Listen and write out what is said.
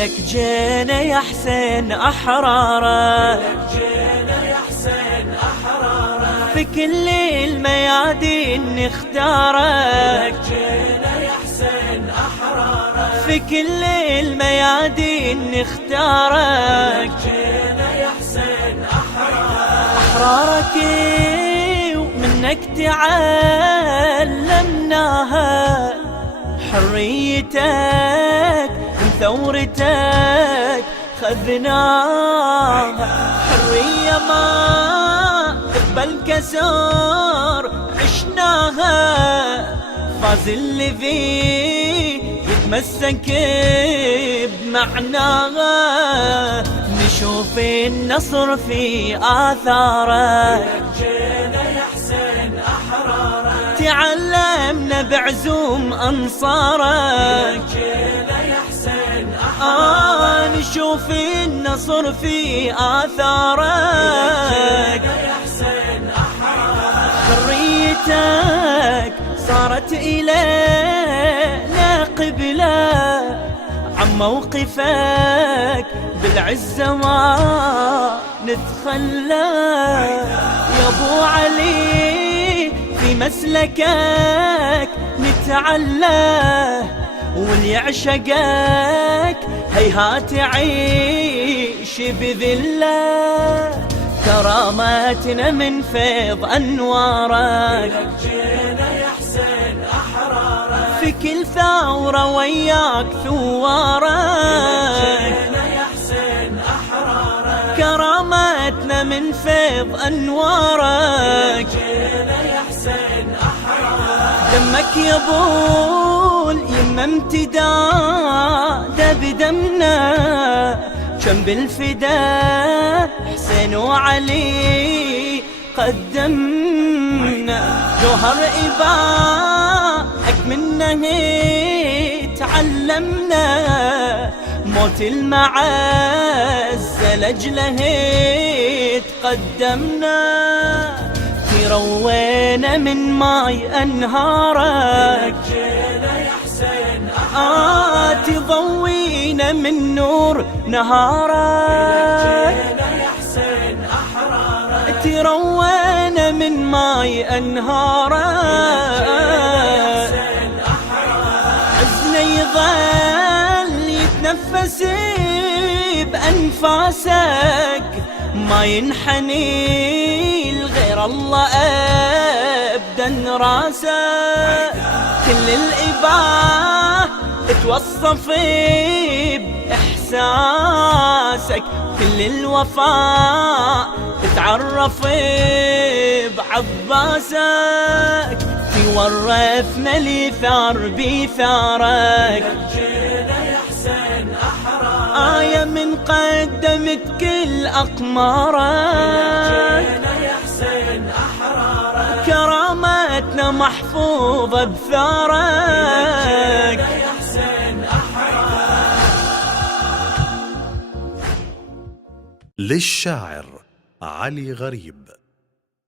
لك جينا يا حسين أحرارا، لك جينا يا حسين أحرارا، في كل الميادين نختاره، لك جينا يا حسين أحرارا، في كل الميادين نختاره، لك جينا يا حسين أحرارا. أحرارك ومنك تعلمناها، حريتك من ثورتك خذناها، حرية ما تقبل كسر عشناها، فاز اللي فيه يتمسك بمعناها، نشوف النصر في آثاره، لك جينا يا حسين أحرارا، تعلمنا بعزوم أنصاره، لك جينا يا حسين أحرارا، نشوف النصر في آثارك، يا حسين أحرارا. حريتك صارت إلينا قبلة، عن موقفك بالعزة ما نتخلى، يا أبو علي في مسلكك نتعلى، واللي يعشقك هيهات يعيش بذله، كراماتنا من فيض أنوارك، لك جينا يا حسين أحرارا، في كل ثورة وياك ثوارك، جينا يا حسين أحرارا، كراماتنا من فيض أنوارك، جينا يا حسين أحرارا. دمك يبول يما امتداد بدمنا، كم بالفداء حسين وعلي قدمنا، جوهر إباءك منه تعلمنا، موت المعزة لأجله تقدمنا، تروينا من ماي أنهارك، جينا يا حسين تضوينا من نور نهارك، جينا يا حسين أحرارا، تروينا من ماي أنهارك، عزنا يظل يتنفس بأنفاسك، ما ينحني لغير الله أبدا راسك، كل الإباء توصف بإحساسك، كل الوفاء تتعرف بعباسك، تورثنا لثار بثارك، جينا يا حسين أحرارا، آية من قدمت كل أقمارك، جينا يا حسين أحرارا، كرامتنا محفوظة بثارك، يا حسين أحرارا. للشاعر علي غريب.